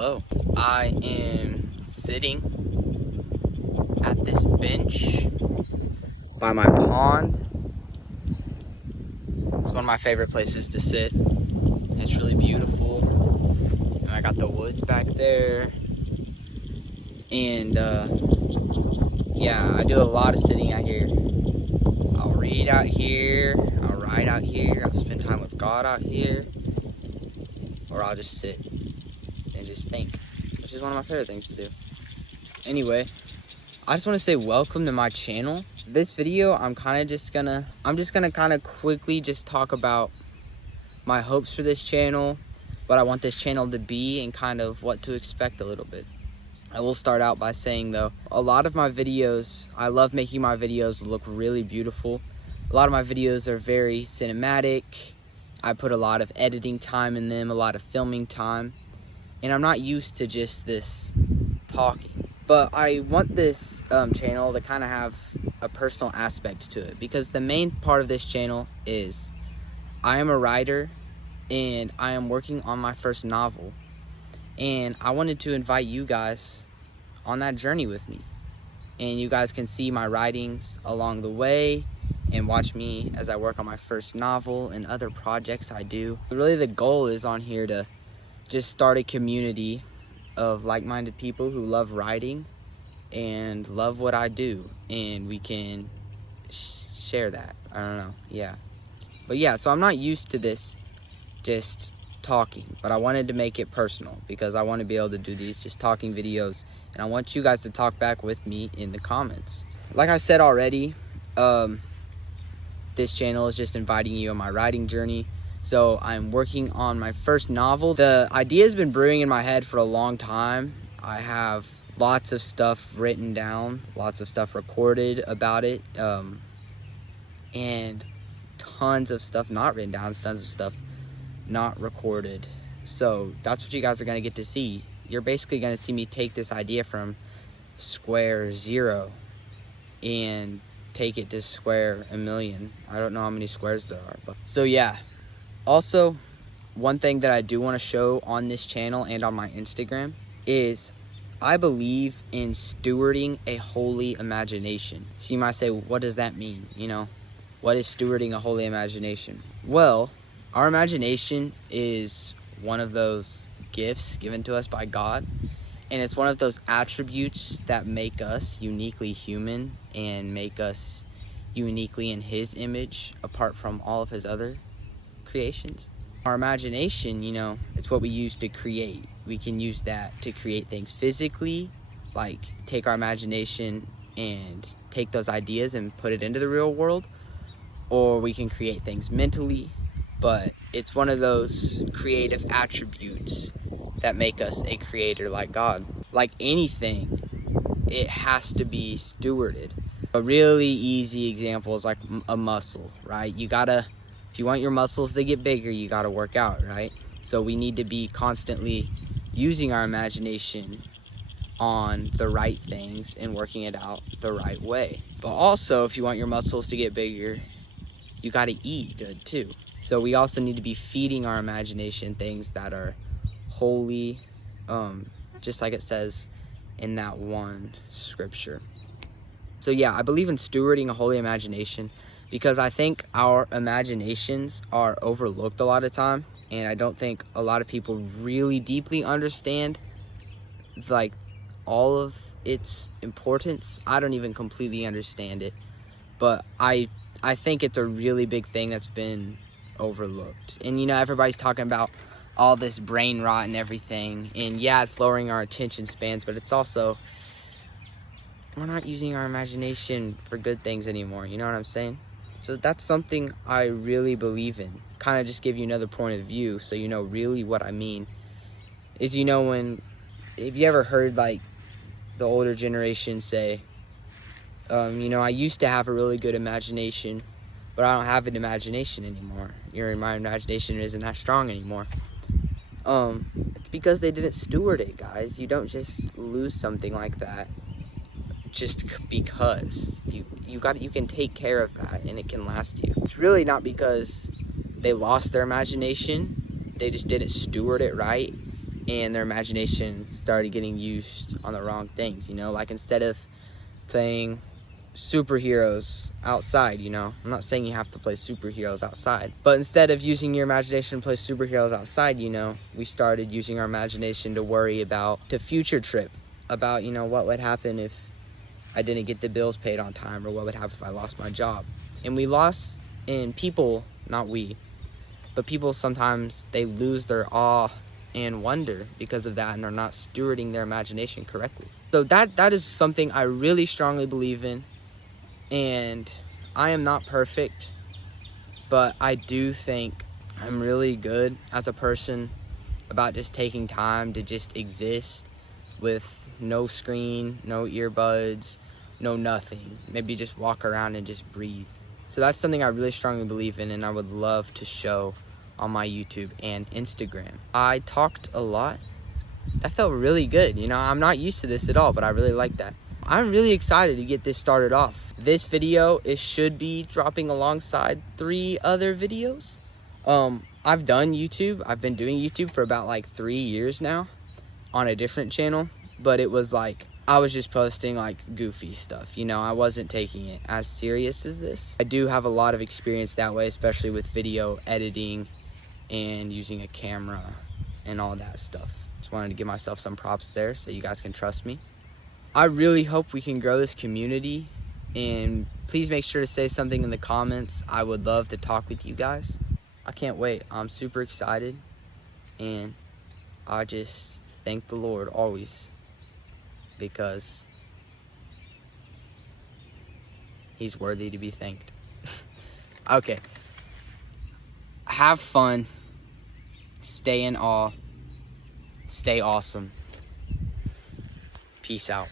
Hello. I am sitting at this bench by my pond. It's one of my favorite places to sit. It's really beautiful. And I got the woods back there. And yeah, I do a lot of sitting out here. I'll read out here, I'll write out here, I'll spend time with God out here, or I'll just sit and just think, which is one of my favorite things to do. Anyway, I just want to say welcome to my channel. This video, I'm just gonna kind of quickly just talk about my hopes for this channel, what I want this channel to be, and kind of what to expect a little bit. I will start out by saying though, a lot of my videos, I love making my videos look really beautiful. A lot of my videos are very cinematic. I put a lot of editing time in them, a lot of filming time, and I'm not used to just this talking. But I want this channel to kind of have a personal aspect to it, because the main part of this channel is I am a writer and I am working on my first novel. And I wanted to invite you guys on that journey with me. And you guys can see my writings along the way and watch me as I work on my first novel and other projects I do. Really the goal is on here to just start a community of like-minded people who love writing and love what I do. And we can share that. I don't know, yeah. But yeah, so I'm not used to this just talking, but I wanted to make it personal because I want to be able to do these just talking videos, and I want you guys to talk back with me in the comments. Like I said already, this channel is just inviting you on my writing journey. So I'm working on my first novel. The idea has been brewing in my head for a long time. I have lots of stuff written down, lots of stuff recorded about it, and tons of stuff not written down, tons of stuff not recorded. So that's what you guys are going to get to see. You're basically going to see me take this idea from square 0 and take it to square 1,000,000. I don't know how many squares there are, but so yeah. Also, one thing that I do want to show on this channel and on my Instagram is I believe in stewarding a holy imagination. So you might say, what does that mean? You know, what is stewarding a holy imagination? Well, our imagination is one of those gifts given to us by God, and it's one of those attributes that make us uniquely human and make us uniquely in His image apart from all of His other creations. Our imagination, you know, it's what we use to create. We can use that to create things physically, like take our imagination and take those ideas and put it into the real world, or we can create things mentally. But it's one of those creative attributes that make us a creator like God. Like anything, it has to be stewarded. A really easy example is like a muscle, right? If you want your muscles to get bigger, you gotta work out, right? So we need to be constantly using our imagination on the right things and working it out the right way. But also, if you want your muscles to get bigger, you gotta eat good too. So we also need to be feeding our imagination things that are holy, just like it says in that one scripture. So yeah, I believe in stewarding a holy imagination because I think our imaginations are overlooked a lot of time, and I don't think a lot of people really deeply understand like all of its importance. I don't even completely understand it, but I think it's a really big thing that's been overlooked. And you know, everybody's talking about all this brain rot and everything, and yeah, it's lowering our attention spans, but it's also, we're not using our imagination for good things anymore, you know what I'm saying? So that's something I really believe in. Kind of just give you another point of view so you know really what I mean. Is, you know, if you ever heard like the older generation say, you know, I used to have a really good imagination, but I don't have an imagination anymore. My imagination isn't that strong anymore. It's because they didn't steward it, guys. You don't just lose something like that just because. You can take care of that and it can last you. It's really not because they lost their imagination. They just didn't steward it right, and their imagination started getting used on the wrong things, you know? Like, instead of playing superheroes outside, you know, I'm not saying you have to play superheroes outside, but instead of using your imagination to play superheroes outside, you know, we started using our imagination to worry about the future trip, about, you know, what would happen if I didn't get the bills paid on time, or what would happen if I lost my job. And we lost, and people, not we, but people sometimes, they lose their awe and wonder because of that, and they're not stewarding their imagination correctly. So that is something I really strongly believe in, and I am not perfect, but I do think I'm really good as a person about just taking time to just exist with no screen, no earbuds, no nothing. Maybe just walk around and just breathe. So that's something I really strongly believe in, and I would love to show on my YouTube and Instagram. I talked a lot. That felt really good. You know, I'm not used to this at all, but I really like that. I'm really excited to get this started off. This video, it should be dropping alongside 3 other videos. I've done YouTube. I've been doing YouTube for about like 3 years now on a different channel, but it was like, I was just posting like goofy stuff, you know. I wasn't taking it as serious as this. I do have a lot of experience that way, especially with video editing and using a camera and all that stuff. Just wanted to give myself some props there so you guys can trust me. I really hope we can grow this community, and please make sure to say something in the comments. I would love to talk with you guys. I can't wait. I'm super excited, and I just thank the Lord always, because he's worthy to be thanked. Okay. Have fun. Stay in awe. Stay awesome. Peace out.